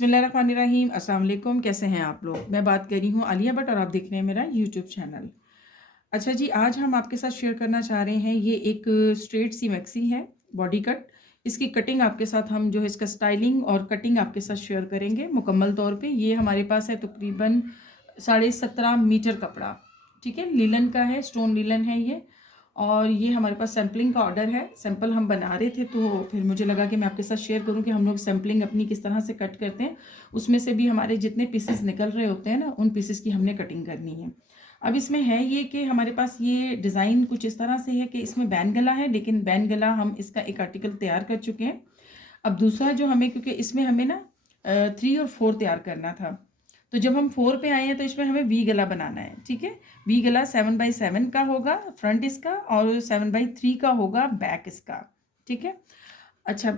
बिस्मिल्लाहिर्रहमानिर्रहीम। अस्सलाम वालेकुम। कैसे हैं आप लोग? मैं बात कर रही हूँ आलिया भट्ट और आप देख रहे हैं मेरा यूट्यूब चैनल। अच्छा जी, आज हम आपके साथ शेयर करना चाह रहे हैं, ये एक स्ट्रेट सी मैक्सी है, बॉडी कट। इसकी कटिंग आपके साथ हम जो है इसका स्टाइलिंग और कटिंग आपके साथ शेयर करेंगे मुकम्मल तौर पे। ये हमारे पास है तकरीबन 17.5 मीटर कपड़ा, ठीक है। लिलन का है, स्टोन लिलन है ये। और ये हमारे पास सैम्पलिंग का ऑर्डर है, सैम्पल हम बना रहे थे तो फिर मुझे लगा कि मैं आपके साथ शेयर करूं कि हम लोग सैम्पलिंग अपनी किस तरह से कट करते हैं। उसमें से भी हमारे जितने पीसेस निकल रहे होते हैं ना, उन पीसेस की हमने कटिंग करनी है। अब इसमें है ये कि हमारे पास ये डिज़ाइन कुछ इस तरह से है कि इसमें बैन गला है, लेकिन बैन गला हम इसका एक आर्टिकल तैयार कर चुके हैं। अब दूसरा जो हमें, क्योंकि इसमें हमें ना 3 और 4 तैयार करना था, तो जब हम 4 पे आए हैं तो इसमें हमें वी गला बनाना है, ठीक है। वी गला 7x7 का होगा फ्रंट इसका, और 7x3 का होगा बैक इसका, ठीक है। अच्छा,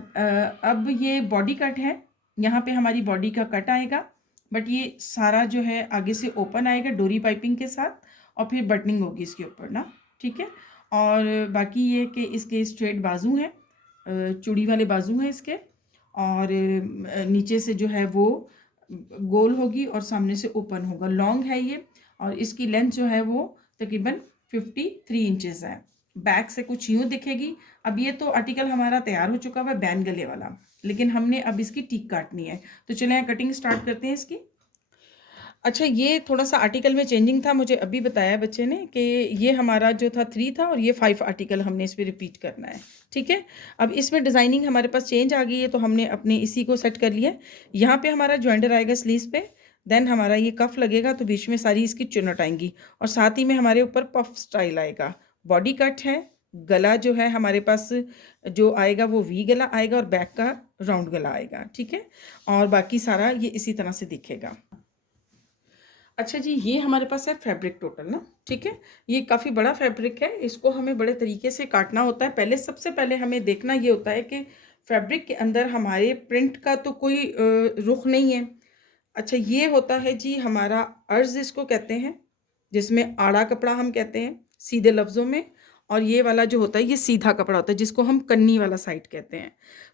अब ये बॉडी कट है, यहाँ पे हमारी बॉडी का कट आएगा, बट ये सारा जो है आगे से ओपन आएगा डोरी पाइपिंग के साथ, और फिर बटनिंग होगी इसके ऊपर ना, ठीक है। और बाकी ये कि इसके स्ट्रेट बाजू हैं, चूड़ी वाले बाजू हैं इसके, और नीचे से जो है वो गोल होगी और सामने से ओपन होगा। लॉन्ग है ये, और इसकी लेंथ जो है वो तकरीबन 53 इंचेस है। बैक से कुछ यूँ दिखेगी। अब ये तो आर्टिकल हमारा तैयार हो चुका हुआ है बैन गले वाला, लेकिन हमने अब इसकी टीक काटनी है, तो चलें कटिंग स्टार्ट करते हैं इसकी। अच्छा, ये थोड़ा सा आर्टिकल में चेंजिंग था, मुझे अभी बताया बच्चे ने कि ये हमारा जो था 3 था और ये 5 आर्टिकल हमने इस पर रिपीट करना है, ठीक है। अब इसमें डिज़ाइनिंग हमारे पास चेंज आ गई है, तो हमने अपने इसी को सेट कर लिया। यहाँ पे हमारा ज्वाइंटर आएगा स्लीव्स पे, देन हमारा ये कफ लगेगा, तो बीच में सारी इसकी चुनट आएंगी, और साथ ही में हमारे ऊपर पफ स्टाइल आएगा। बॉडी कट है, गला जो है हमारे पास जो आएगा वो वी गला आएगा, और बैक का राउंड गला आएगा, ठीक है। और बाकी सारा ये इसी तरह से दिखेगा। अच्छा जी, ये हमारे पास है फैब्रिक टोटल ना, ठीक है। ये काफ़ी बड़ा फैब्रिक है, इसको हमें बड़े तरीके से काटना होता है। पहले सबसे पहले हमें देखना ये होता है कि फैब्रिक के अंदर हमारे प्रिंट का तो कोई रुख नहीं है। अच्छा, ये होता है जी हमारा अर्ज इसको कहते हैं, जिसमें आड़ा कपड़ा हम कहते हैं सीधे लफ्ज़ों में, और ये वाला जो होता है ये सीधा कपड़ा होता है, जिसको हम कन्नी वाला साइड कहते हैं।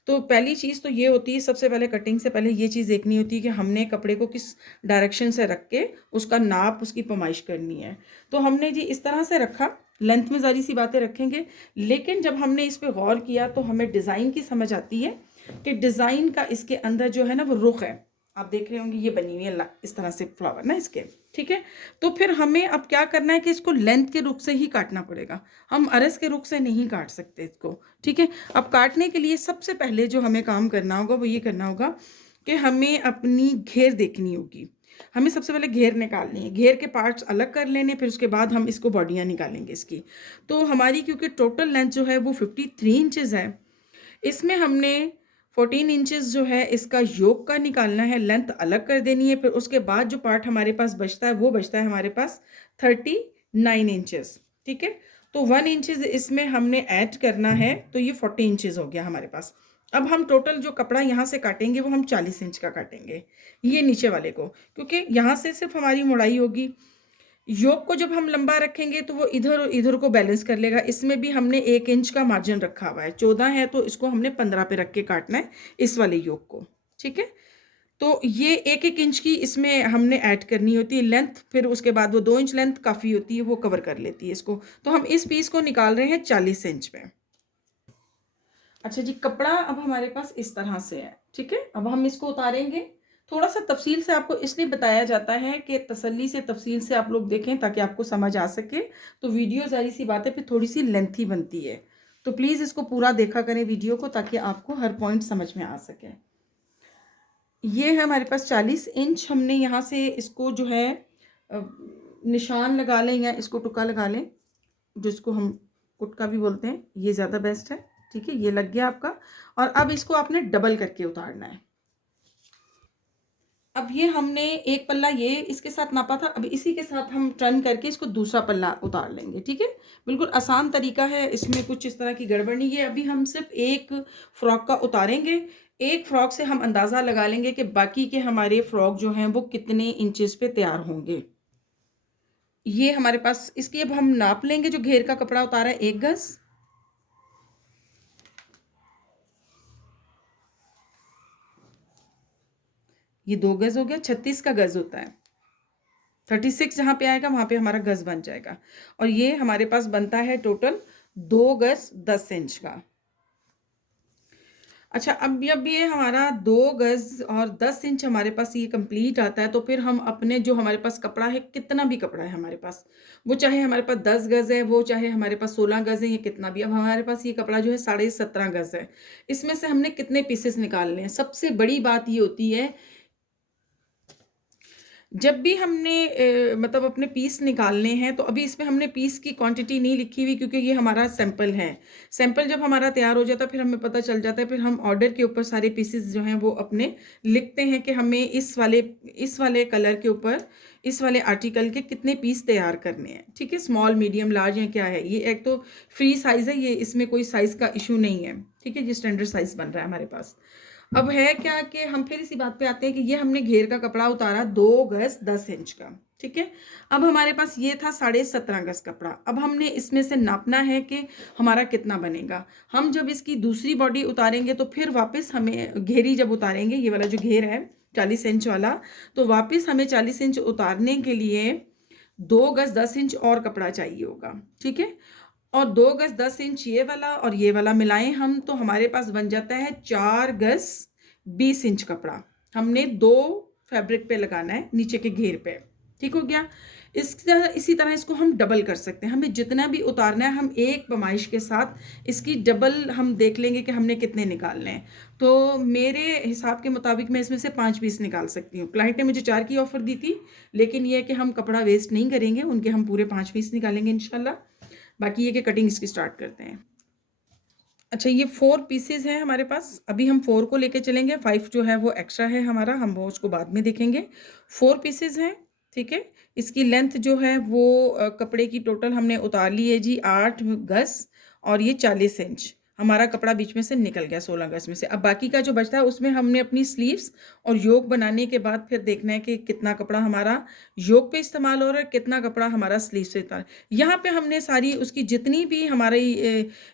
तो पहली चीज़ तो ये होती है, सबसे पहले कटिंग से पहले ये चीज़ देखनी होती है कि हमने कपड़े को किस डायरेक्शन से रख के उसका नाप, उसकी पैमाइश करनी है। तो हमने जी इस तरह से रखा, लेंथ में ज़ारी सी बातें रखेंगे, लेकिन जब हमने इस पर गौर किया तो हमें डिज़ाइन की समझ आती है कि डिज़ाइन का इसके अंदर जो है ना वो रुख है। आप देख रहे होंगे ये बनी हुई है इस तरह से फ्लावर ना इसके, ठीक है। तो फिर हमें अब क्या करना है कि इसको लेंथ के रुख से ही काटना पड़ेगा, हम अरस के रुख से नहीं काट सकते इसको, ठीक है। अब काटने के लिए सबसे पहले जो हमें काम करना होगा वो ये करना होगा कि हमें अपनी घेर देखनी होगी। हमें सबसे पहले घेर निकालनी है, घेर के पार्ट्स अलग कर लेने, फिर उसके बाद हम इसको बॉडियाँ निकालेंगे इसकी। तो हमारी क्योंकि टोटल लेंथ जो है वो 53 इंचज़ है, इसमें हमने 14 इंचेस जो है इसका योक का निकालना है, लेंथ अलग कर देनी है। फिर उसके बाद जो पार्ट हमारे पास बचता है वो बचता है हमारे पास 39 इंचेस, ठीक है। तो 1 इंचेस इसमें हमने ऐड करना है, तो ये 40 इंचेस हो गया हमारे पास। अब हम टोटल जो कपड़ा यहाँ से काटेंगे वो हम 40 इंच का काटेंगे, ये नीचे वाले को, क्योंकि यहाँ से सिर्फ हमारी मुड़ाई होगी। योक को जब हम लंबा रखेंगे तो वो इधर और इधर को बैलेंस कर लेगा। इसमें भी हमने 1 इंच का मार्जिन रखा हुआ है, 14 है तो इसको हमने 15 पे रख के काटना है इस वाले योक को, ठीक है। तो ये 1 इंच की इसमें हमने ऐड करनी होती है लेंथ, फिर उसके बाद वो 2 इंच लेंथ काफ़ी होती है, वो कवर कर लेती है इसको। तो हम इस पीस को निकाल रहे हैं 40 इंच में। अच्छा जी, कपड़ा अब हमारे पास इस तरह से है, ठीक है। अब हम इसको उतारेंगे। थोड़ा सा तफसील से आपको इसलिए बताया जाता है कि तसल्ली से तफसील से आप लोग देखें ताकि आपको समझ आ सके। तो वीडियो ज़ाहिर सी बात है फिर थोड़ी सी लेंथी बनती है, तो प्लीज़ इसको पूरा देखा करें वीडियो को, ताकि आपको हर पॉइंट समझ में आ सके। ये है हमारे पास 40 इंच। हमने यहाँ से इसको जो है निशान लगा लें या इसको टुका लगा लें, जिसको हम कुटका भी बोलते हैं, ये ज़्यादा बेस्ट है, ठीक है। ये लग गया आपका, और अब इसको आपने डबल करके उतारना है। अब ये हमने एक पल्ला ये इसके साथ नापा था, अब इसी के साथ हम टर्न करके इसको दूसरा पल्ला उतार लेंगे, ठीक है। बिल्कुल आसान तरीका है, इसमें कुछ इस तरह की गड़बड़ नहीं है। अभी हम सिर्फ एक फ्रॉक का उतारेंगे, एक फ्रॉक से हम अंदाज़ा लगा लेंगे कि बाकी के हमारे फ्रॉक जो हैं वो कितने इंचेस पे तैयार होंगे। ये हमारे पास इसकी अब हम नाप लेंगे, जो घेर का कपड़ा उतारा है 1 गज, ये 2 गज हो गया, 36 का गज होता है, 36 जहाँ पे आएगा वहाँ पे हमारा गज बन जाएगा। और ये हमारे पास बनता है टोटल 2 गज 10 इंच का। अच्छा, अब ये हमारा 2 गज और 10 इंच हमारे पास ये कंप्लीट आता है, तो फिर हम अपने जो हमारे पास कपड़ा है, कितना भी कपड़ा है हमारे पास, वो चाहे हमारे पास 10 गज है, वो चाहे हमारे पास 16 गज है, या कितना भी, अब हमारे पास ये कपड़ा जो है 17.5 गज है, इसमें से हमने कितने पीसेस निकालने हैं। सबसे बड़ी बात ये होती है, जब भी हमने मतलब अपने पीस निकालने हैं, तो अभी इसमें हमने पीस की क्वांटिटी नहीं लिखी हुई, क्योंकि ये हमारा सैंपल है। सैंपल जब हमारा तैयार हो जाता है, फिर हमें पता चल जाता है, फिर हम ऑर्डर के ऊपर सारे पीसेस जो हैं वो अपने लिखते हैं कि हमें इस वाले कलर के ऊपर, इस वाले आर्टिकल के कितने पीस तैयार करने हैं। ठीक है, स्मॉल, मीडियम, लार्ज या क्या है, ये एक तो फ्री साइज़ है, ये इसमें कोई साइज़ का इशू नहीं है। ठीक है, ये स्टैंडर्ड साइज़ बन रहा है हमारे पास। अब है क्या कि हम फिर इसी बात पे आते हैं कि ये हमने घेर का कपड़ा उतारा 2 गज 10 इंच का। ठीक है, अब हमारे पास ये था 17.5 गज कपड़ा। अब हमने इसमें से नापना है कि हमारा कितना बनेगा। हम जब इसकी दूसरी बॉडी उतारेंगे, तो फिर वापस हमें घेरी जब उतारेंगे, ये वाला जो घेर है 40 इंच वाला, तो वापस हमें 40 इंच उतारने के लिए 2 गज 10 इंच और कपड़ा चाहिए होगा। ठीक है, और 2 गज 10 इंच ये वाला और ये वाला मिलाएं हम, तो हमारे पास बन जाता है 4 गज 20 इंच कपड़ा। हमने 2 फैब्रिक पे लगाना है, नीचे के घेर पे। ठीक हो गया। इसी तरह इसको हम डबल कर सकते हैं। हमें जितना भी उतारना है, हम एक पैमाइश के साथ इसकी डबल हम देख लेंगे कि हमने कितने निकालने हैं। तो मेरे हिसाब के मुताबिक मैं इसमें से 5 पीस निकाल सकती हूँ। क्लाइंट ने मुझे 4 की ऑफर दी थी, लेकिन यह है कि हम कपड़ा वेस्ट नहीं करेंगे, उनके हम पूरे 5 पीस निकालेंगे इंशाल्लाह। बाकी ये कि कटिंग इसकी स्टार्ट करते हैं। अच्छा, ये 4 पीसेज हैं हमारे पास। अभी हम 4 को लेके चलेंगे, 5 जो है वो एक्स्ट्रा है हमारा, हम वो उसको बाद में देखेंगे। 4 पीसेज हैं। ठीक है, इसकी लेंथ जो है वो कपड़े की टोटल हमने उतार ली है जी 8 गज, और ये 40 इंच हमारा कपड़ा बीच में से निकल गया 16 गज में से। अब बाकी का जो बचता है, उसमें हमने अपनी स्लीव्स और योक बनाने के बाद फिर देखना है कि कितना कपड़ा हमारा योक पे इस्तेमाल हो रहा है, कितना कपड़ा हमारा स्लीव से इस्तेमाल। यहाँ पे हमने सारी उसकी जितनी भी हमारी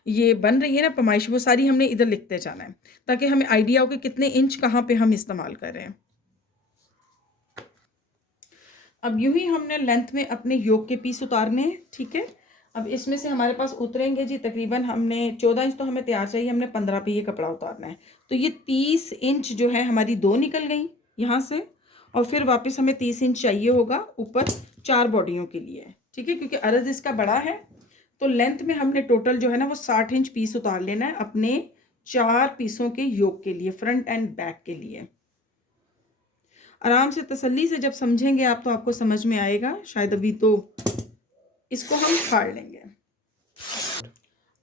ये बन रही है ना पैमाइश, वो सारी हमने इधर लिखते जाना है, ताकि हमें आइडिया हो कि कितने इंच कहाँ पे हम इस्तेमाल कर रहे हैं। अब यूं ही हमने लेंथ में अपने योक के पीस उतारने हैं। ठीक है, अब इसमें से हमारे पास उतरेंगे जी तकरीबन, हमने 14 इंच तो हमें तैयार चाहिए, हमने 15 पे ये कपड़ा उतारना है। तो ये 30 इंच जो है हमारी 2 निकल गई यहाँ से, और फिर वापस हमें 30 इंच चाहिए होगा ऊपर 4 बॉडियों के लिए। ठीक है, क्योंकि अर्ज इसका बड़ा है, तो लेंथ में हमने टोटल जो है ना वो 60 इंच पीस उतार लेना है अपने 4 पीसों के योक के लिए, फ्रंट एंड बैक के लिए। आराम से तसल्ली से जब समझेंगे आप, तो आपको समझ में आएगा। शायद अभी तो इसको हम फाड़ लेंगे।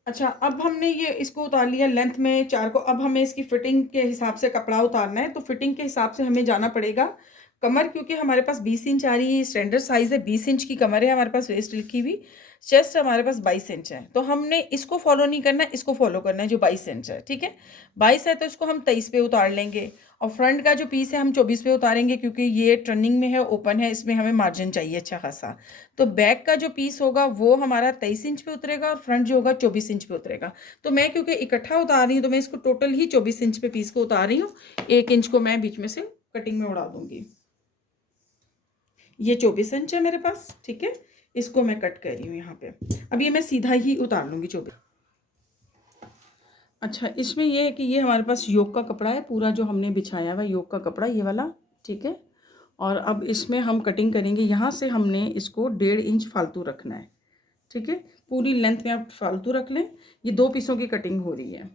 अच्छा, अब हमने ये इसको उतार लिया लेंथ में 4 को। अब हमें इसकी फिटिंग के हिसाब से कपड़ा उतारना है, तो फिटिंग के हिसाब से हमें जाना पड़ेगा। कमर क्योंकि हमारे पास 20 इंच आ रही है, स्टैंडर्ड साइज़ है, 20 इंच की कमर है हमारे पास, वेस्ट लिखी हुई। चेस्ट हमारे पास 22 इंच है, तो हमने इसको फॉलो नहीं करना, इसको फॉलो करना है जो 22 इंच है। ठीक है, 22 है तो इसको हम 23 पे उतार लेंगे, और फ्रंट का जो पीस है हम 24 पे उतारेंगे, क्योंकि ये टर्निंग में है, ओपन है, इसमें हमें मार्जिन चाहिए अच्छा खासा। तो बैक का जो पीस होगा वो हमारा 23 इंच पे उतरेगा, और फ्रंट जो होगा 24 इंच पे उतरेगा। तो मैं क्योंकि इकट्ठा उतार रही हूँ, तो मैं इसको टोटल ही 24 इंच पे पीस को उतार रही हूँ। 1 इंच को मैं बीच में से कटिंग में उड़ा दूंगी। ये 24 इंच है मेरे पास। ठीक है, इसको मैं कट कर रही हूँ यहाँ पे। अब ये मैं सीधा ही उतार लूँगी 24। अच्छा, इसमें ये है कि ये हमारे पास योक का कपड़ा है, पूरा जो हमने बिछाया हुआ योक का कपड़ा ये वाला। ठीक है, और अब इसमें हम कटिंग करेंगे। यहाँ से हमने इसको 1.5 इंच फालतू रखना है। ठीक है, पूरी लेंथ में आप फालतू रख लें। ये 2 पीसों की कटिंग हो रही है,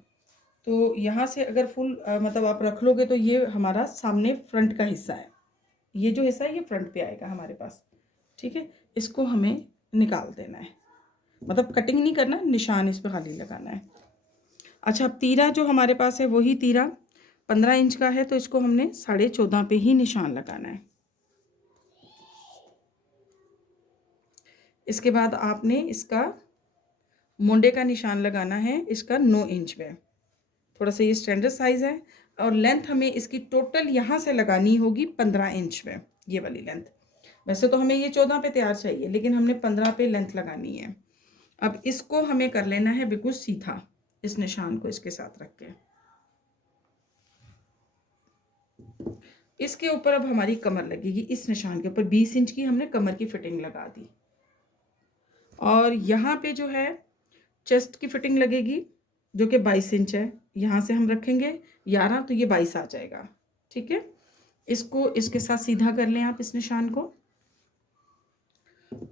तो यहाँ से अगर फुल मतलब आप रख लोगे, तो ये हमारा सामने फ्रंट का हिस्सा है। ये जो हिस्सा है ये फ्रंट पे आएगा हमारे पास। ठीक है, इसको हमें निकाल देना है, मतलब कटिंग नहीं करना, निशान इस पर खाली लगाना है। अच्छा, अब तीरा जो हमारे पास है वही तीरा 15 इंच का है, तो इसको हमने 14.5 पे ही निशान लगाना है। इसके बाद आपने इसका मुंडे का निशान लगाना है, इसका 9 इंच पे। थोड़ा सा ये स्टैंडर्ड साइज़ है, और लेंथ हमें इसकी टोटल यहाँ से लगानी होगी 15 इंच पे, ये वाली लेंथ। वैसे तो हमें ये 14 पे तैयार चाहिए, लेकिन हमने 15 पे लेंथ लगानी है। अब इसको हमें कर लेना है बिल्कुल सीधा, इस निशान को इसके साथ रख के। इसके ऊपर अब हमारी कमर लगेगी, इस निशान के ऊपर 20 इंच की हमने कमर की फिटिंग लगा दी। और यहाँ पे जो है चेस्ट की फिटिंग लगेगी जो कि 22 इंच है। यहाँ से हम रखेंगे 11 तो ये 22 आ जाएगा। ठीक है, इसको इसके साथ सीधा कर लें आप इस निशान को,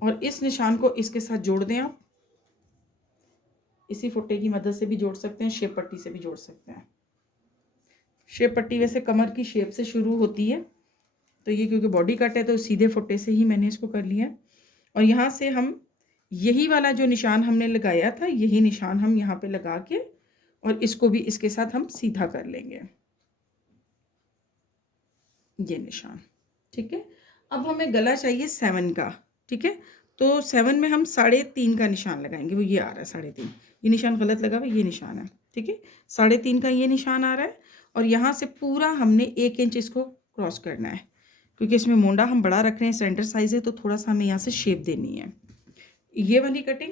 और इस निशान को इसके साथ जोड़ दें आप। इसी फुट्टे की मदद से भी जोड़ सकते हैं, शेप पट्टी से भी जोड़ सकते हैं। शेप पट्टी वैसे कमर की शेप से शुरू होती है, तो ये क्योंकि बॉडी कट है तो सीधे फुट्टे से ही मैंने इसको कर लिया। और यहाँ से हम यही वाला जो निशान हमने लगाया था, यही निशान हम यहाँ पे लगा के और इसको भी इसके साथ हम सीधा कर लेंगे, ये निशान। ठीक है, अब हमें गला चाहिए 7 का। ठीक है, तो 7 में हम 3.5 का निशान लगाएंगे। वो ये आ रहा है 3.5, ये निशान गलत लगा हुआ, ये निशान है। ठीक है, 3.5 का ये निशान आ रहा है। और यहाँ से पूरा हमने 1 इंच इसको क्रॉस करना है, क्योंकि इसमें मोंडा हम बड़ा रख रहे हैं, सेंटर साइज है, तो थोड़ा सा हमें यहाँ से शेप देनी है, ये वाली कटिंग।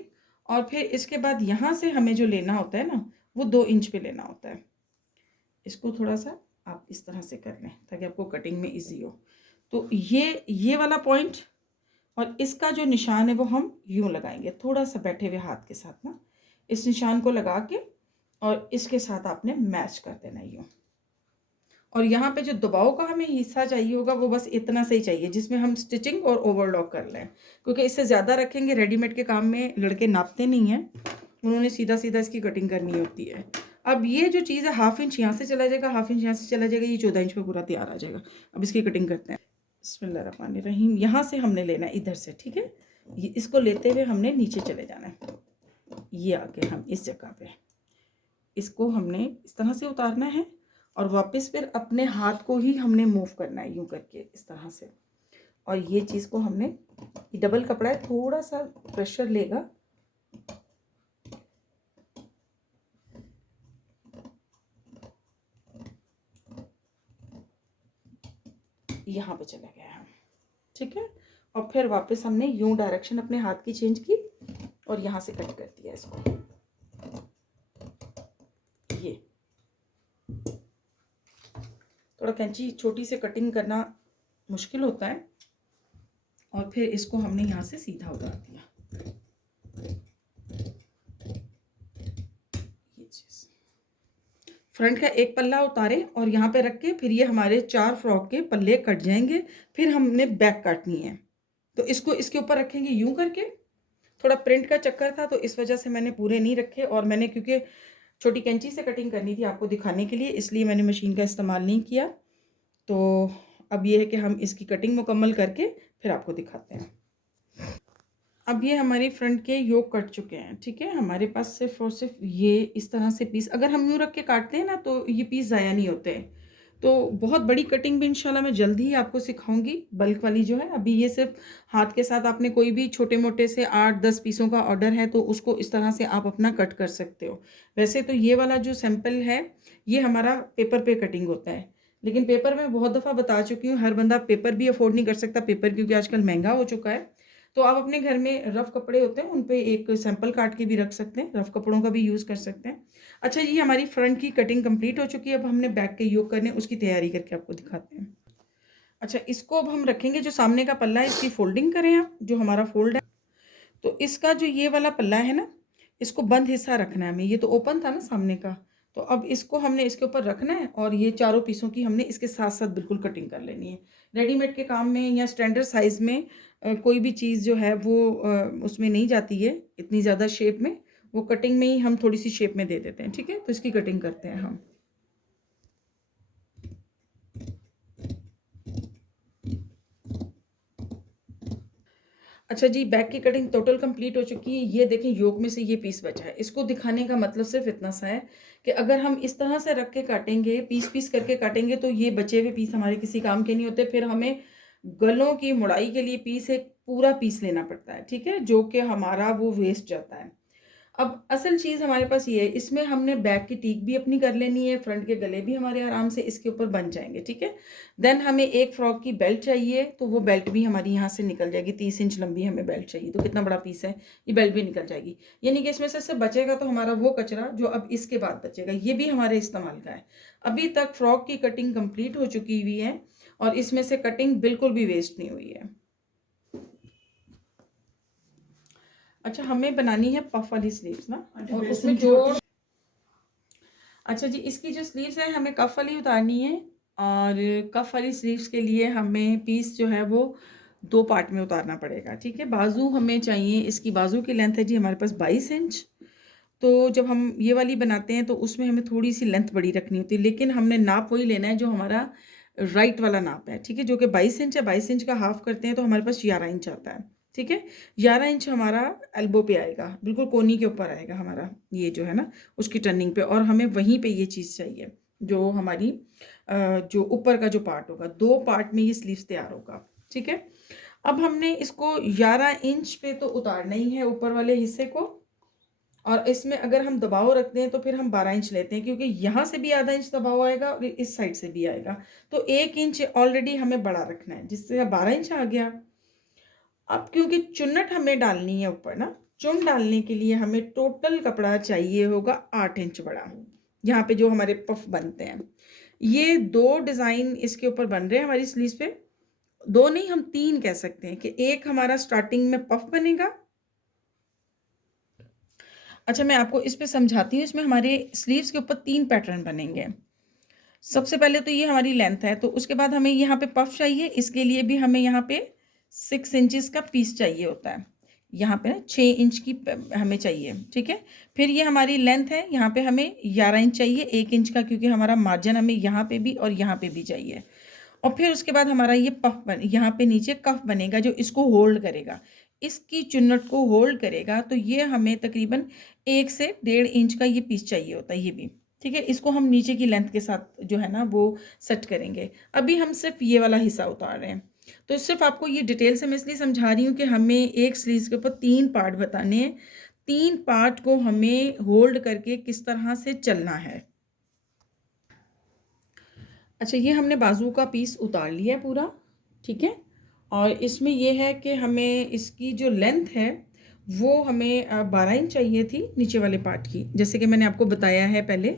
और फिर इसके बाद यहाँ से हमें जो लेना होता है ना, वो 2 इंच पे लेना होता है। इसको थोड़ा सा आप इस तरह से कर लें ताकि आपको कटिंग में इजी हो। तो ये वाला पॉइंट और इसका जो निशान है वो हम यूँ लगाएंगे, थोड़ा सा बैठे हुए हाथ के साथ ना, इस निशान को लगा के और इसके साथ आपने मैच कर देना यूँ। और यहाँ पे जो दबाव का हमें हिस्सा चाहिए होगा वो बस इतना से ही चाहिए, जिसमें हम स्टिचिंग और ओवरलॉक कर लें, क्योंकि इससे ज़्यादा रखेंगे रेडीमेड के काम में लड़के नापते नहीं हैं, उन्होंने सीधा सीधा इसकी कटिंग करनी होती है। अब ये जो चीज़ है 1/2 इंच यहाँ से चला जाएगा, 1/2 इंच यहाँ से चला जाएगा, ये 14 इंच पे पूरा तैयार आ जाएगा। अब इसकी कटिंग करते हैं। बिस्मिल्लाहिर्रहमानिर्रहीम, यहाँ से हमने लेना है इधर से। ठीक है, ये इसको लेते हुए हमने नीचे चले जाना है, ये आके हम इस जगह पे इसको हमने इस तरह से उतारना है और वापस फिर अपने हाथ को ही हमने मूव करना है यूँ करके इस तरह से। और ये चीज़ को हमने, ये डबल कपड़ा है, थोड़ा सा प्रेशर लेगा, यहाँ पे चला गया हम। ठीक है, और फिर वापस हमने यूँ डायरेक्शन अपने हाथ की चेंज की और यहाँ से कट कर दिया इसको। ये थोड़ा कैंची छोटी से कटिंग करना मुश्किल होता है, और फिर इसको हमने यहाँ से सीधा उतार दिया। ये चीज़ फ्रंट का एक पल्ला उतारे और यहाँ पे रख के फिर ये हमारे 4 फ्रॉक के पल्ले कट जाएंगे। फिर हमने बैक काटनी है, तो इसको इसके ऊपर रखेंगे यूं करके। थोड़ा प्रिंट का चक्कर था तो इस वजह से मैंने पूरे नहीं रखे, और मैंने क्योंकि छोटी कैंची से कटिंग करनी थी आपको दिखाने के लिए, इसलिए मैंने मशीन का इस्तेमाल नहीं किया। तो अब ये है कि हम इसकी कटिंग मुकम्मल करके फिर आपको दिखाते हैं। अब ये हमारी फ्रंट के योक कट चुके हैं। ठीक है, हमारे पास सिर्फ और सिर्फ ये इस तरह से पीस, अगर हम यूँ रख के काटते हैं ना तो ये पीस ज़ाया नहीं होते। तो बहुत बड़ी कटिंग भी इंशाल्लाह मैं जल्दी ही आपको सिखाऊंगी, बल्क वाली जो है। अभी ये सिर्फ हाथ के साथ आपने कोई भी छोटे मोटे से 8-10 पीसों का ऑर्डर है तो उसको इस तरह से आप अपना कट कर सकते हो। वैसे तो ये वाला जो सैंपल है ये हमारा पेपर पे कटिंग होता है, लेकिन पेपर में बहुत दफ़ा बता चुकी हूँ, हर बंदा पेपर भी अफोर्ड नहीं कर सकता, पेपर क्योंकि आजकल महंगा हो चुका है। तो आप अपने घर में रफ़ कपड़े होते हैं उन पे एक सैंपल काट के भी रख सकते हैं, रफ़ कपड़ों का भी यूज़ कर सकते हैं। अच्छा, ये हमारी फ्रंट की कटिंग कंप्लीट हो चुकी है। अब हमने बैक के योग करने, उसकी तैयारी करके आपको दिखाते हैं। अच्छा, इसको अब हम रखेंगे, जो सामने का पल्ला है इसकी फोल्डिंग करें आप, जो हमारा फोल्ड है। तो इसका जो ये वाला पल्ला है ना, इसको बंद हिस्सा रखना है हमें, ये तो ओपन था ना सामने का, तो अब इसको हमने इसके ऊपर रखना है और ये चारों पीसों की हमने इसके साथ साथ बिल्कुल कटिंग कर लेनी है। रेडीमेड के काम में या स्टैंडर्ड साइज़ में कोई भी चीज़ जो है वो उसमें नहीं जाती है इतनी ज़्यादा शेप में, वो कटिंग में ही हम थोड़ी सी शेप में दे देते हैं। ठीक है, तो इसकी कटिंग करते हैं हम। अच्छा जी, बैक की कटिंग टोटल कंप्लीट हो चुकी है। ये देखें, योक में से ये पीस बचा है। इसको दिखाने का मतलब सिर्फ इतना सा है कि अगर हम इस तरह से रख के काटेंगे, पीस पीस करके काटेंगे, तो ये बचे हुए पीस हमारे किसी काम के नहीं होते। फिर हमें गलों की मुड़ाई के लिए पीस, एक पूरा पीस लेना पड़ता है। ठीक है, जो कि हमारा वो वेस्ट जाता है। अब असल चीज़ हमारे पास ये है, इसमें हमने बैक की टीक भी अपनी कर लेनी है, फ्रंट के गले भी हमारे आराम से इसके ऊपर बन जाएंगे। ठीक है, देन हमें एक फ्रॉक की बेल्ट चाहिए, तो वो बेल्ट भी हमारी यहाँ से निकल जाएगी। 30 इंच लंबी हमें बेल्ट चाहिए, तो कितना बड़ा पीस है, ये बेल्ट भी निकल जाएगी। यानी कि इसमें से बचेगा तो हमारा वो कचरा जो अब इसके बाद बचेगा, ये भी हमारे इस्तेमाल का है। अभी तक फ्रॉक की कटिंग कंप्लीट हो चुकी हुई है और इसमें से कटिंग बिल्कुल भी वेस्ट नहीं हुई है। अच्छा, हमें बनानी है पफ वाली स्लीव्स ना, और उसमें जो अच्छा जी, इसकी जो स्लीव्स है हमें कफ वाली उतारनी है, और कफ वाली स्लीव्स के लिए हमें पीस जो है वो 2 पार्ट में उतारना पड़ेगा। ठीक है, बाजू हमें चाहिए, इसकी बाजू की लेंथ है जी हमारे पास 22 इंच। तो जब हम ये वाली बनाते हैं तो उसमें हमें थोड़ी सी लेंथ बड़ी रखनी होती है, लेकिन हमने नाप वही लेना है जो हमारा राइट वाला नाप है। ठीक है, जो कि 22 इंच है, 22 इंच का हाफ करते हैं तो हमारे पास 11 इंच आता है। ठीक है, 11 इंच हमारा एल्बो पे आएगा, बिल्कुल कोनी के ऊपर आएगा हमारा ये जो है ना, उसकी टर्निंग पे, और हमें वहीं पे ये चीज़ चाहिए जो हमारी जो ऊपर का जो पार्ट होगा, 2 पार्ट में ये स्लीव्स तैयार होगा। ठीक है, अब हमने इसको 11 इंच पे तो उतारना ही है ऊपर वाले हिस्से को, और इसमें अगर हम दबाव रखते हैं तो फिर हम 12 इंच लेते हैं, क्योंकि यहाँ से भी आधा इंच दबाव आएगा और इस साइड से भी आएगा, तो 1 इंच ऑलरेडी हमें बड़ा रखना है, जिससे 12 इंच आ गया। अब क्योंकि चुन्नट हमें डालनी है ऊपर ना, चुन डालने के लिए हमें टोटल कपड़ा चाहिए होगा 8 इंच बड़ा। यहाँ पे जो हमारे पफ बनते हैं, ये 2 डिज़ाइन इसके ऊपर बन रहे हैं हमारी स्लीव्स पे, 2 नहीं हम 3 कह सकते हैं, कि एक हमारा स्टार्टिंग में पफ बनेगा। अच्छा, मैं आपको इस पे समझाती हूँ, इसमें हमारे स्लीव्स के ऊपर 3 पैटर्न बनेंगे। सबसे पहले तो ये हमारी लेंथ है, तो उसके बाद हमें यहाँ पे पफ चाहिए, इसके लिए भी हमें यहाँ पे 6 इंचेस का पीस चाहिए होता है, यहाँ पे 6 इंच की हमें चाहिए। ठीक है, फिर ये हमारी लेंथ है, यहाँ पे हमें 11 इंच चाहिए, 1 इंच का, क्योंकि हमारा मार्जिन हमें यहाँ पे भी और यहाँ पे भी चाहिए। और फिर उसके बाद हमारा ये पफ यहाँ पे नीचे कफ बनेगा जो इसको होल्ड करेगा, इसकी चुन्नट को होल्ड करेगा, तो ये हमें तकरीबन 1 से 1.5 इंच का ये पीस चाहिए होता है, ये भी। ठीक है, इसको हम नीचे की लेंथ के साथ जो है ना वो सेट करेंगे। अभी हम सिर्फ ये वाला हिस्सा उतार रहे हैं, तो सिर्फ आपको ये डिटेल से मैं इसलिए समझा रही हूँ कि हमें एक स्लीव्स के ऊपर 3 पार्ट बताने हैं, 3 पार्ट को हमें होल्ड करके किस तरह से चलना है। अच्छा, ये हमने बाजू का पीस उतार लिया है पूरा। ठीक है, और इसमें ये है कि हमें इसकी जो लेंथ है वो हमें 12 इंच चाहिए थी नीचे वाले पार्ट की, जैसे कि मैंने आपको बताया है पहले,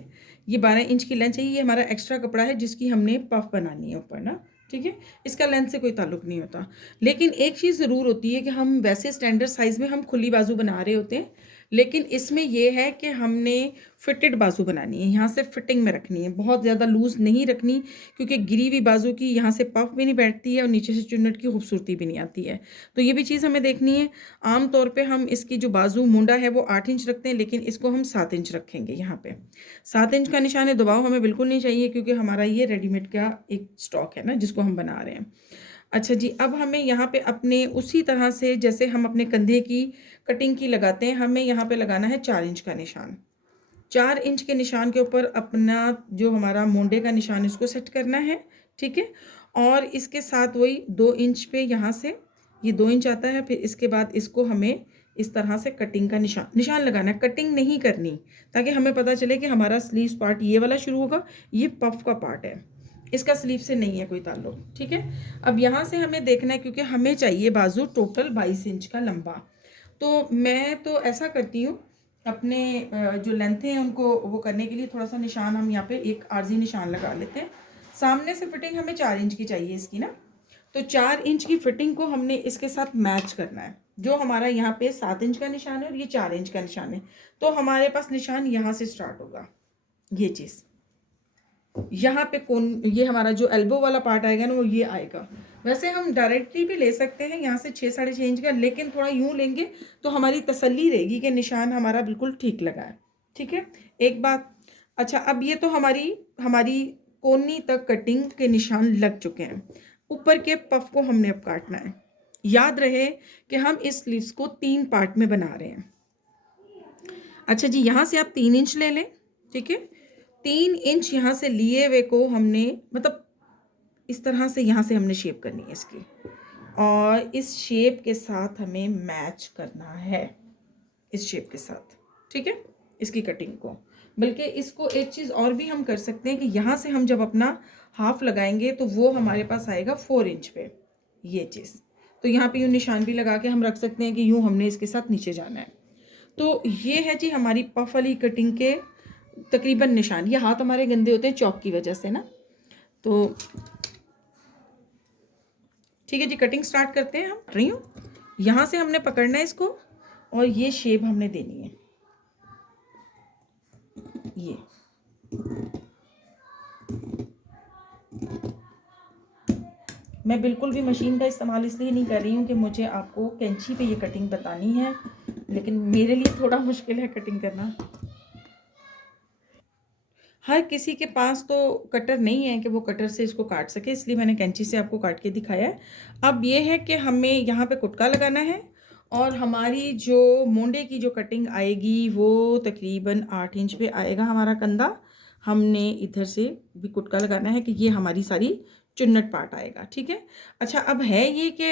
ये 12 इंच की लेंथ चाहिए। ये हमारा एक्स्ट्रा कपड़ा है जिसकी हमने पफ बनानी है ऊपर ना। ठीक है, इसका लेंथ से कोई ताल्लुक नहीं होता, लेकिन एक चीज़ ज़रूर होती है कि हम वैसे स्टैंडर्ड साइज़ में हम खुली बाजू बना रहे होते हैं, लेकिन इसमें यह है कि हमने फिटेड बाजू बनानी है, यहाँ से फिटिंग में रखनी है, बहुत ज़्यादा लूज़ नहीं रखनी, क्योंकि गिरी हुई बाजू की यहाँ से पफ भी नहीं बैठती है और नीचे से चुन्नट की खूबसूरती भी नहीं आती है। तो ये भी चीज़ हमें देखनी है। आम तौर पे हम इसकी जो बाजू मुंडा है वो 8 इंच रखते हैं, लेकिन इसको हम 7 इंच रखेंगे। यहाँ पे 7 इंच का निशान है, दबाव हमें बिल्कुल नहीं चाहिए, क्योंकि हमारा ये रेडीमेड का एक स्टॉक है ना जिसको हम बना रहे हैं। अच्छा जी, अब हमें यहाँ पे अपने उसी तरह से जैसे हम अपने कंधे की कटिंग की लगाते हैं, हमें यहाँ पे लगाना है 4 इंच का निशान। 4 इंच के निशान के ऊपर अपना जो हमारा मोंडे का निशान इसको सेट करना है। ठीक है, और इसके साथ वही 2 इंच पे यहाँ से ये 2 इंच आता है, फिर इसके बाद इसको हमें इस तरह से कटिंग का निशान लगाना है, कटिंग नहीं करनी, ताकि हमें पता चले कि हमारा स्लीव्स पार्ट ये वाला शुरू होगा, ये पफ का पार्ट है, इसका स्लीव से नहीं है कोई ताल्लुक। ठीक है, अब यहाँ से हमें देखना है, क्योंकि हमें चाहिए बाजू टोटल 22 इंच का लंबा। तो मैं तो ऐसा करती हूँ, अपने जो लेंथ हैं उनको वो करने के लिए थोड़ा सा निशान हम यहाँ पे एक आर्जी निशान लगा लेते हैं। सामने से फिटिंग हमें 4 इंच की चाहिए इसकी ना, तो 4 इंच की फिटिंग को हमने इसके साथ मैच करना है। जो हमारा यहाँ पे 7 इंच का निशान है और ये 4 इंच का निशान है, तो हमारे पास निशान यहाँ से स्टार्ट होगा, ये चीज़ यहाँ पे कौन, ये हमारा जो एल्बो वाला पार्ट आएगा ना वो ये आएगा। वैसे हम डायरेक्टली भी ले सकते हैं यहाँ से 6 साढ़े 6 इंच का, लेकिन थोड़ा यूँ लेंगे तो हमारी तसल्ली रहेगी कि निशान हमारा बिल्कुल ठीक लगा है। ठीक है, एक बात। अच्छा, अब ये तो हमारी हमारी कोनी तक कटिंग के निशान लग चुके हैं, ऊपर के पफ को हमने अब काटना है। याद रहे कि हम इस स्लीव्स को 3 पार्ट में बना रहे हैं। अच्छा जी, यहाँ से आप 3 इंच ले लें। ठीक है, 3 इंच यहाँ से लिए हुए को हमने मतलब इस तरह से यहाँ से हमने शेप करनी है इसकी, और इस शेप के साथ हमें मैच करना है, इस शेप के साथ। ठीक है, इसकी कटिंग को, बल्कि इसको एक चीज़ और भी हम कर सकते हैं कि यहाँ से हम जब अपना हाफ लगाएंगे तो वो हमारे पास आएगा 4 इंच पे, ये चीज़। तो यहाँ पे यूँ निशान भी लगा के हम रख सकते हैं कि यूँ हमने इसके साथ नीचे जाना है। तो ये है जी हमारी पफ वाली कटिंग के तकरीबन निशान। ये हाथ हमारे गंदे होते हैं चौक की वजह से ना, तो ठीक है जी, कटिंग स्टार्ट करते हैं। हम रही हूँ, यहाँ से हमने पकड़ना है इसको और ये शेप हमने देनी है। ये मैं बिल्कुल भी मशीन का इस्तेमाल इसलिए नहीं कर रही हूँ कि मुझे आपको कैंची पे ये कटिंग बतानी है, लेकिन मेरे लिए थोड़ा मुश्किल है कटिंग करना। हर किसी के पास तो कटर नहीं है कि वो कटर से इसको काट सके, इसलिए मैंने कैंची से आपको काट के दिखाया है। अब ये है कि हमें यहाँ पे कुटका लगाना है और हमारी जो मोंडे की जो कटिंग आएगी वो तकरीबन 8 इंच पे आएगा हमारा कंधा। हमने इधर से भी कुटका लगाना है कि ये हमारी सारी चुन्नट पार्ट आएगा। ठीक है। अच्छा, अब है ये कि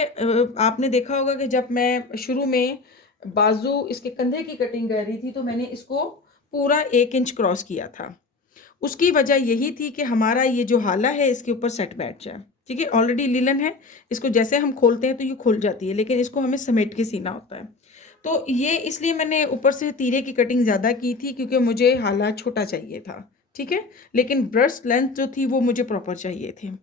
आपने देखा होगा कि जब मैं शुरू में बाजू इसके कंधे की कटिंग कर रही थी तो मैंने इसको पूरा 1 इंच क्रॉस किया था। उसकी वजह यही थी कि हमारा ये जो हाला है इसके ऊपर सेट बैठ जाए। ठीक है, ऑलरेडी लिलन है, इसको जैसे हम खोलते हैं तो ये खुल जाती है, लेकिन इसको हमें समेट के सीना होता है। तो ये इसलिए मैंने ऊपर से तीरे की कटिंग ज़्यादा की थी क्योंकि मुझे हाला छोटा चाहिए था। ठीक है, लेकिन ब्रेस्ट लेंथ जो थी वो मुझे प्रॉपर चाहिए थी।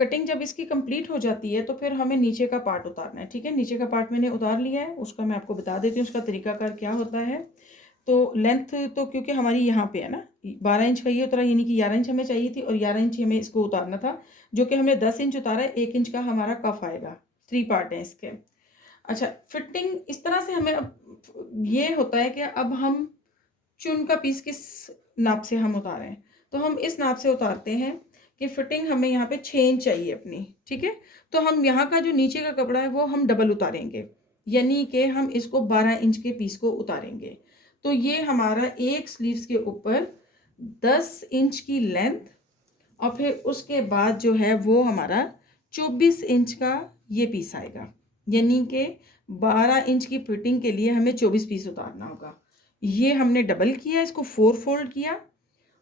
कटिंग जब इसकी कंप्लीट हो जाती है तो फिर हमें नीचे का पार्ट उतारना है। ठीक है, नीचे का पार्ट मैंने उतार लिया है, उसका मैं आपको बता देती हूँ उसका तरीकाकार क्या होता है। तो लेंथ तो क्योंकि हमारी यहाँ पे है ना 12 इंच का ये उतरा, यानी कि 11 इंच हमें चाहिए थी और 11 इंच हमें इसको उतारना था, जो कि हमने 10 इंच उतारा है। 1 इंच का हमारा कफ आएगा, 3 पार्ट हैं इसके। अच्छा, फिटिंग इस तरह से हमें अब ये होता है कि अब हम चुन का पीस किस नाप से हम उतारें, तो हम इस नाप से उतारते हैं कि फिटिंग हमें यहाँ पे 6 इंच चाहिए अपनी। ठीक है, तो हम यहाँ का जो नीचे का कपड़ा है वो हम डबल उतारेंगे, यानी कि हम इसको 12 इंच के पीस को उतारेंगे। तो ये हमारा एक स्लीव्स के ऊपर 10 इंच की लेंथ और फिर उसके बाद जो है वो हमारा 24 इंच का ये पीस आएगा, यानी कि 12 इंच की फिटिंग के लिए हमें 24 पीस उतारना होगा। ये हमने डबल किया, इसको 4 फोल्ड किया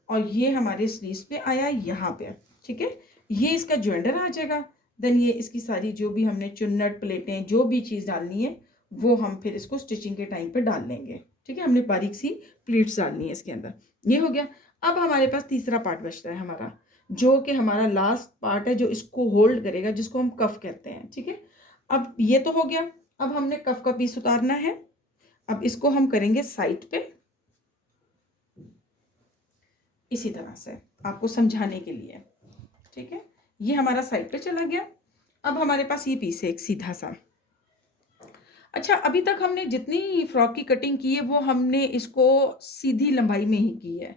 और ये हमारे स्लीव्स पे आया यहाँ पे। ठीक है, ये इसका ज्वाइंटर आ जाएगा। देन ये इसकी सारी जो भी हमने चुन्नट प्लेटें जो भी चीज़ डालनी है वो हम फिर इसको स्टिचिंग के टाइम पे डाल लेंगे। ठीक है, हमने बारीक सी प्लीट्स डालनी है इसके अंदर। ये हो गया। अब हमारे पास तीसरा पार्ट बचता है हमारा, जो कि हमारा लास्ट पार्ट है जो इसको होल्ड करेगा, जिसको हम कफ कहते हैं। ठीक है, अब ये तो हो गया। अब हमने कफ का पीस उतारना है। अब इसको हम करेंगे साइड पे, इसी तरह से आपको समझाने के लिए। ठीक है, ये हमारा साइड पे चला गया। अब हमारे पास ये पीस है एक सीधा सा। अच्छा, अभी तक हमने जितनी फ्रॉक की कटिंग की है वो हमने इसको सीधी लंबाई में ही की है।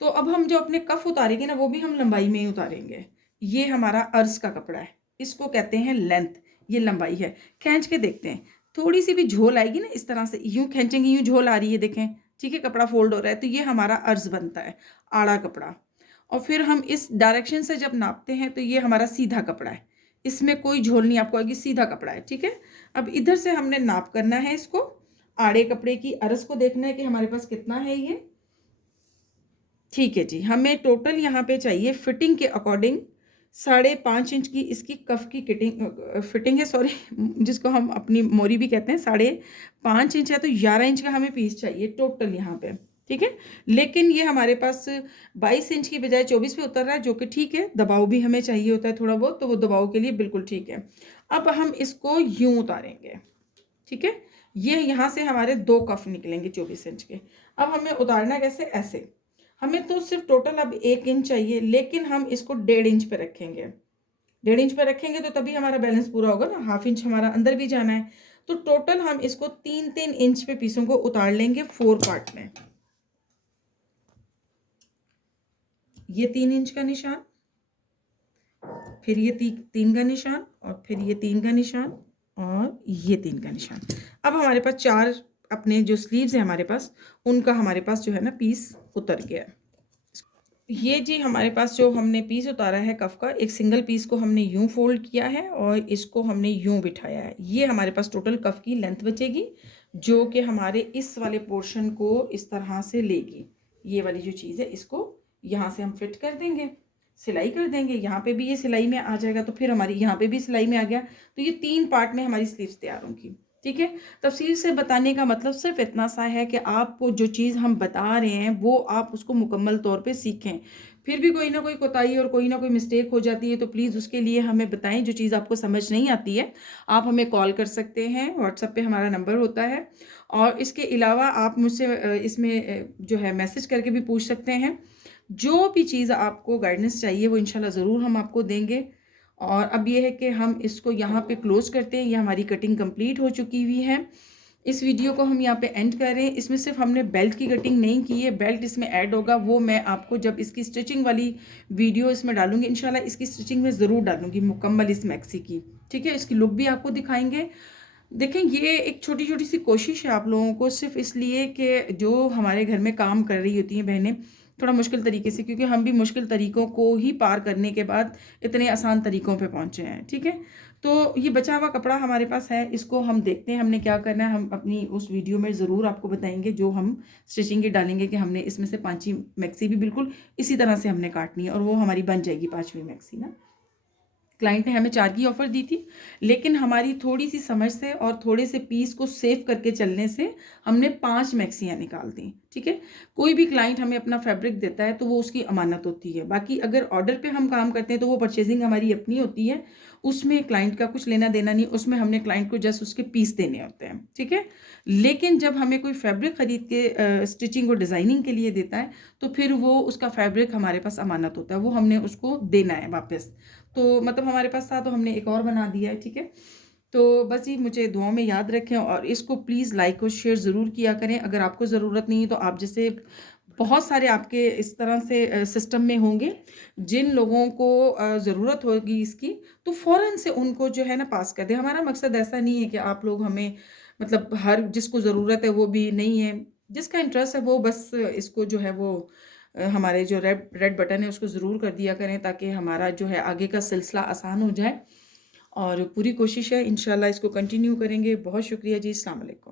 तो अब हम जो अपने कफ उतारेंगे ना वो भी हम लंबाई में ही उतारेंगे। ये हमारा अर्ज का कपड़ा है, इसको कहते हैं लेंथ, ये लंबाई है। खींच के देखते हैं, थोड़ी सी भी झोल आएगी ना इस तरह से, यूं खींचेंगे यूं झोल आ रही है, देखें। ठीक है, कपड़ा फोल्ड हो रहा है तो ये हमारा अर्ज बनता है, आड़ा कपड़ा। और फिर हम इस डायरेक्शन से जब नापते हैं तो ये हमारा सीधा कपड़ा है, इसमें कोई झोल नहीं आपको आएगी, सीधा कपड़ा है। ठीक है, अब इधर से हमने नाप करना है इसको, आड़े कपड़े की अर्ज को देखना है कि हमारे पास कितना है ये। ठीक है जी, हमें टोटल यहाँ पे चाहिए फिटिंग के अकॉर्डिंग 5.5 इंच की इसकी कफ की फिटिंग है, सॉरी, जिसको हम अपनी मोरी भी कहते हैं। 5.5 इंच है तो 11 इंच का हमें पीस चाहिए टोटल यहाँ पे। ठीक है, लेकिन ये हमारे पास 22 इंच की बजाय 24 पे उतर रहा है, जो कि ठीक है। दबाव भी हमें चाहिए होता है थोड़ा बहुत, तो वो दबाव के लिए बिल्कुल ठीक है। अब हम इसको यूं उतारेंगे। ठीक है, ये यहाँ से हमारे 2 कफ निकलेंगे 24 इंच के। अब हमें उतारना कैसे, ऐसे। हमें तो सिर्फ टोटल अब 1 इंच चाहिए, लेकिन हम इसको 1.5 इंच पे रखेंगे। 1.5 इंच पे रखेंगे तो तभी हमारा बैलेंस पूरा होगा ना, 1/2 इंच हमारा अंदर भी जाना है। तो टोटल हम इसको 3-3 इंच पे पीसों को उतार लेंगे 4 पार्ट में। ये 3 इंच का निशान, फिर ये 3 का निशान, और फिर ये 3 का निशान, और ये 3 का निशान। अब हमारे पास 4 अपने जो स्लीव्स है हमारे पास, उनका हमारे पास जो है ना पीस उतर गया है। ये जी हमारे पास जो हमने पीस उतारा है कफ का, एक सिंगल पीस को हमने यूं फोल्ड किया है और इसको हमने यूं बिठाया है। ये हमारे पास टोटल कफ की लेंथ बचेगी, जो कि हमारे इस वाले पोर्शन को इस तरह से लेगी। ये वाली जो चीज़ है इसको यहाँ से हम फिट कर देंगे, सिलाई कर देंगे। यहाँ पे भी ये सिलाई में आ जाएगा, तो फिर हमारी यहाँ पे भी सिलाई में आ गया। तो ये 3 पार्ट में हमारी स्लीव्स तैयार होंगी। ठीक है, तफसील से बताने का मतलब सिर्फ इतना सा है कि आपको जो चीज़ हम बता रहे हैं वो आप उसको मुकम्मल तौर पे सीखें। फिर भी कोई ना कोई कोताही और कोई ना कोई मिस्टेक हो जाती है तो प्लीज़ उसके लिए हमें बताएं। जो चीज़ आपको समझ नहीं आती है आप हमें कॉल कर सकते हैं, व्हाट्सएप पे हमारा नंबर होता है। और इसके अलावा आप मुझसे जो है मैसेज करके भी पूछ सकते हैं। जो भी चीज़ आपको गाइडेंस चाहिए वो इंशाल्लाह ज़रूर हम आपको देंगे। और अब ये है कि हम इसको यहाँ पे क्लोज़ करते हैं। ये हमारी कटिंग कंप्लीट हो चुकी हुई है। इस वीडियो को हम यहाँ पे एंड कर रहे हैं। इसमें सिर्फ हमने बेल्ट की कटिंग नहीं की है, बेल्ट इसमें ऐड होगा, वो मैं आपको जब इसकी स्टिचिंग वाली वीडियो इसमें डालूंगी इंशाल्लाह। इसकी स्टिचिंग में ज़रूर डालूंगी मुकम्मल इस मैक्सी की, ठीक है। इसकी लुक भी आपको दिखाएंगे। देखें, ये एक छोटी छोटी सी कोशिश है आप लोगों को, सिर्फ इसलिए कि जो हमारे घर में काम कर रही होती हैं बहनें थोड़ा मुश्किल तरीके से, क्योंकि हम भी मुश्किल तरीकों को ही पार करने के बाद इतने आसान तरीकों पे पहुंचे हैं, ठीक है। तो ये बचा हुआ कपड़ा हमारे पास है, इसको हम देखते हैं हमने क्या करना है। हम अपनी उस वीडियो में ज़रूर आपको बताएंगे जो हम स्टिचिंग की डालेंगे कि हमने इसमें से 5वीं मैक्सी भी बिल्कुल इसी तरह से हमने काटनी है और वो हमारी बन जाएगी 5वीं मैक्सी ना। क्लाइंट ने हमें 4 की ऑफ़र दी थी, लेकिन हमारी थोड़ी सी समझ से और थोड़े से पीस को सेव करके चलने से हमने 5 मैक्सियाँ निकाल दी, ठीक है। कोई भी क्लाइंट हमें अपना फैब्रिक देता है तो वो उसकी अमानत होती है। बाकी अगर ऑर्डर पे हम काम करते हैं तो वो परचेजिंग हमारी अपनी होती है, उसमें क्लाइंट का कुछ लेना देना नहीं, उसमें हमने क्लाइंट को जस्ट उसके पीस देने होते हैं, ठीक है। लेकिन जब हमें कोई फैब्रिक ख़रीद के स्टिचिंग और डिज़ाइनिंग के लिए देता है तो फिर वो उसका फैब्रिक हमारे पास अमानत होता है, वो हमने उसको देना है वापस। तो मतलब हमारे पास था तो हमने एक और बना दिया है, ठीक है। तो बस ये मुझे दुआओं में याद रखें और इसको प्लीज़ लाइक और शेयर ज़रूर किया करें। अगर आपको ज़रूरत नहीं है तो आप जैसे बहुत सारे आपके इस तरह से सिस्टम में होंगे जिन लोगों को ज़रूरत होगी इसकी, तो फ़ौरन से उनको जो है ना पास कर दें। हमारा मकसद ऐसा नहीं है कि आप लोग हमें मतलब हर जिसको ज़रूरत है वो भी नहीं है, जिसका इंटरेस्ट है वो बस इसको जो है वो हमारे जो रेड रेड बटन है उसको ज़रूर कर दिया करें ताकि हमारा जो है आगे का सिलसिला आसान हो जाए। और पूरी कोशिश है इंशाल्लाह इसको कंटिन्यू करेंगे। बहुत शुक्रिया जी, अस्सलाम वालेकुम।